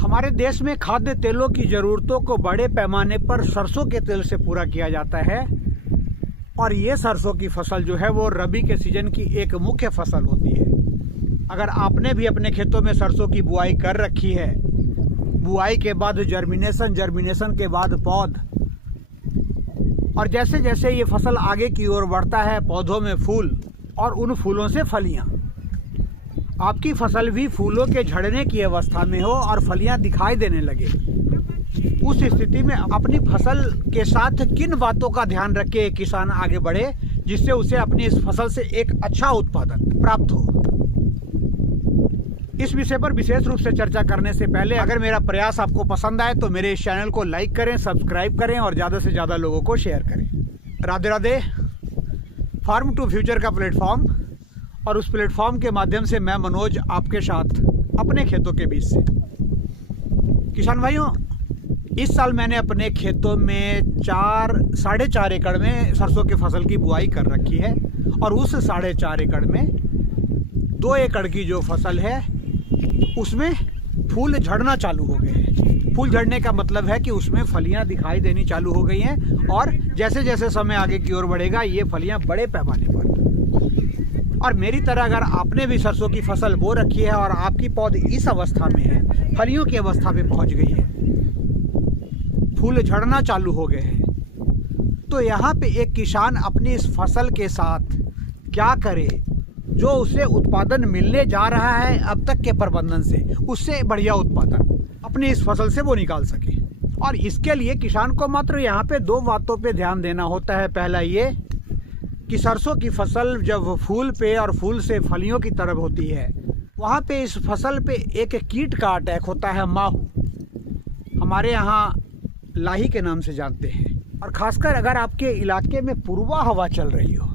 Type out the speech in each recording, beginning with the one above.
हमारे देश में खाद्य तेलों की ज़रूरतों को बड़े पैमाने पर सरसों के तेल से पूरा किया जाता है और ये सरसों की फसल जो है वो रबी के सीजन की एक मुख्य फसल होती है। अगर आपने भी अपने खेतों में सरसों की बुआई कर रखी है, बुआई के बाद जर्मिनेशन के बाद पौध, और जैसे जैसे ये फसल आगे की ओर बढ़ता है, पौधों में फूल और उन फूलों से फलियां, आपकी फसल भी फूलों के झड़ने की अवस्था में हो और फलियां दिखाई देने लगे, उस स्थिति में अपनी फसल के साथ किन बातों का ध्यान रख के किसान आगे बढ़े जिससे उसे अपनी इस फसल से एक अच्छा उत्पादन प्राप्त हो। इस विषय पर विशेष रूप से चर्चा करने से पहले अगर मेरा प्रयास आपको पसंद आए तो मेरे इस चैनल को लाइक करें, सब्सक्राइब करें और ज़्यादा से ज़्यादा लोगों को शेयर करें। Radhe Radhe. Farm to future का प्लेटफॉर्म, और उस प्लेटफॉर्म के माध्यम से मैं मनोज आपके साथ अपने खेतों के बीच से। किसान भाइयों, इस साल मैंने अपने खेतों में 4.5 एकड़ में सरसों की फसल की बुआई कर रखी है और उस 4.5 एकड़ में 2 एकड़ की जो फसल है उसमें फूल झड़ना चालू हो गए हैं। फूल झड़ने का मतलब है कि उसमें फलियां दिखाई देनी चालू हो गई हैं और जैसे जैसे समय आगे की ओर बढ़ेगा ये फलियां बड़े पैमाने पर, और मेरी तरह अगर आपने भी सरसों की फसल बो रखी है और आपकी पौध इस अवस्था में है, फलियों की अवस्था पे पहुंच गई है, फूल झड़ना चालू हो गए हैं, तो यहाँ पे एक किसान अपनी इस फसल के साथ क्या करे जो उसे उत्पादन मिलने जा रहा है अब तक के प्रबंधन से, उससे बढ़िया उत्पादन अपनी इस फसल से वो निकाल सके। और इसके लिए किसान को मात्र यहाँ पे 2 बातों पे ध्यान देना होता है। पहला ये कि सरसों की फसल जब फूल पे और फूल से फलियों की तरफ होती है, वहाँ पे इस फसल पे एक कीट का अटैक होता है, माहू, हमारे यहाँ लाही के नाम से जानते हैं। और खासकर अगर आपके इलाके में पूर्वा हवा चल रही हो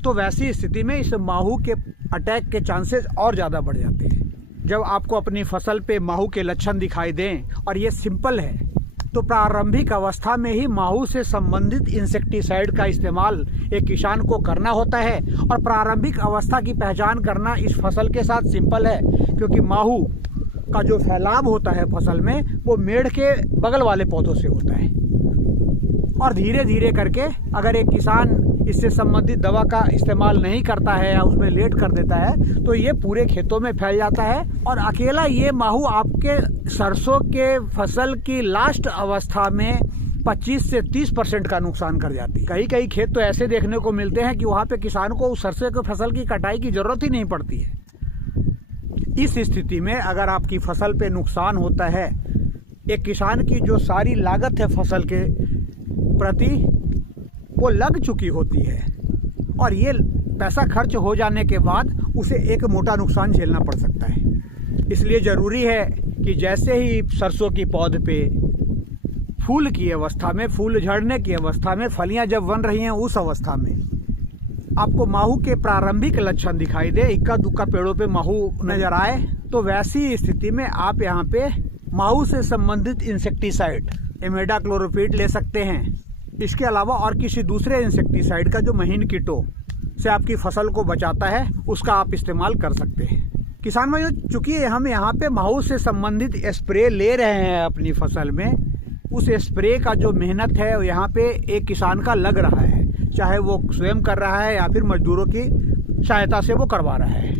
तो वैसी स्थिति में इस माहू के अटैक के चांसेस और ज़्यादा बढ़ जाते हैं। जब आपको अपनी फसल पे माहू के लक्षण दिखाई दें, और ये सिंपल है, तो प्रारंभिक अवस्था में ही माहू से संबंधित इंसेक्टिसाइड का इस्तेमाल एक किसान को करना होता है। और प्रारंभिक अवस्था की पहचान करना इस फसल के साथ सिंपल है, क्योंकि माहू का जो फैलाव होता है फसल में वो मेड़ के बगल वाले पौधों से होता है। और धीरे धीरे करके अगर एक किसान इससे संबंधित दवा का इस्तेमाल नहीं करता है या उसमें लेट कर देता है तो ये पूरे खेतों में फैल जाता है और अकेला ये माहू आपके सरसों के फसल की लास्ट अवस्था में 25 से 30% का नुकसान कर जाती है। कई खेत तो ऐसे देखने को मिलते हैं कि वहाँ पे किसान को उस सरसों की फसल की कटाई की जरूरत ही नहीं पड़ती है। इस स्थिति में अगर आपकी फसल पे नुकसान होता है, एक किसान की जो सारी लागत है फसल के प्रति वो लग चुकी होती है और ये पैसा खर्च हो जाने के बाद उसे एक मोटा नुकसान झेलना पड़ सकता है। इसलिए ज़रूरी है कि जैसे ही सरसों की पौध पे फूल की अवस्था में, फूल झड़ने की अवस्था में, फलियां जब बन रही हैं, उस अवस्था में आपको माहू के प्रारंभिक लक्षण दिखाई दे, इक्का दुक्का पेड़ों पे माहू नजर आए, तो वैसी स्थिति में आप यहाँ पे माहू से संबंधित इंसेक्टिसाइड इमिडाक्लोप्रिड ले सकते हैं। इसके अलावा और किसी दूसरे इंसेक्टिसाइड का जो महीन कीटों से आपकी फसल को बचाता है उसका आप इस्तेमाल कर सकते हैं। किसान भाइयों, चूंकि हम यहाँ पे माहू से संबंधित स्प्रे ले रहे हैं अपनी फसल में, उस स्प्रे का जो मेहनत है यहाँ पे एक किसान का लग रहा है, चाहे वो स्वयं कर रहा है या फिर मजदूरों की सहायता से वो करवा रहा है।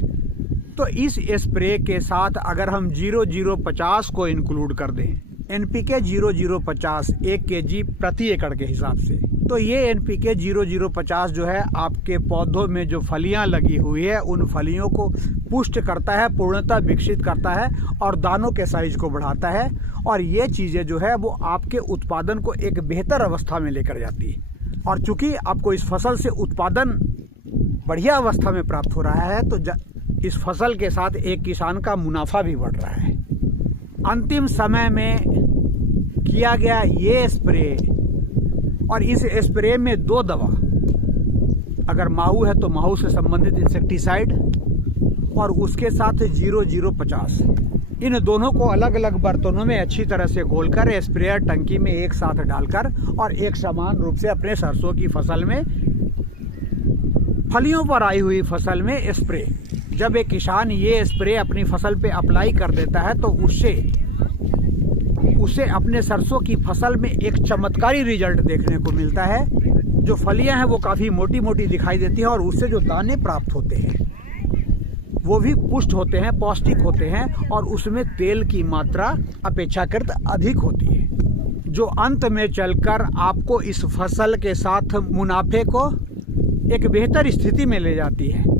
तो इस स्प्रे के साथ अगर हम 0050 को इंक्लूड कर दें, NPK 0050 1 kg प्रति एकड़ के हिसाब से, तो ये NPK 0050 जो है आपके पौधों में जो फलियां लगी हुई है उन फलियों को पुष्ट करता है, पूर्णतः विकसित करता है और दानों के साइज को बढ़ाता है। और ये चीज़ें जो है वो आपके उत्पादन को एक बेहतर अवस्था में लेकर जाती है। और चूंकि आपको इस फसल से उत्पादन बढ़िया अवस्था में प्राप्त हो रहा है तो इस फसल के साथ एक किसान का मुनाफा भी बढ़ रहा है। अंतिम समय में किया गया ये स्प्रे, और इस स्प्रे में 2 दवा, अगर माहू है तो माहू से संबंधित इंसेक्टिसाइड और उसके साथ 0050, इन दोनों को अलग अलग बर्तनों में अच्छी तरह से घोलकर स्प्रेयर टंकी में एक साथ डालकर और एक समान रूप से अपने सरसों की फसल में, फलियों पर आई हुई फसल में स्प्रे, जब एक किसान ये स्प्रे अपनी फसल पे अप्लाई कर देता है तो उससे उसे अपने सरसों की फसल में एक चमत्कारी रिजल्ट देखने को मिलता है। जो फलियां हैं वो काफ़ी मोटी मोटी दिखाई देती हैं और उससे जो दाने प्राप्त होते हैं वो भी पुष्ट होते हैं, पौष्टिक होते हैं और उसमें तेल की मात्रा अपेक्षाकृत अधिक होती है, जो अंत में चलकर आपको इस फसल के साथ मुनाफे को एक बेहतर स्थिति में ले जाती है।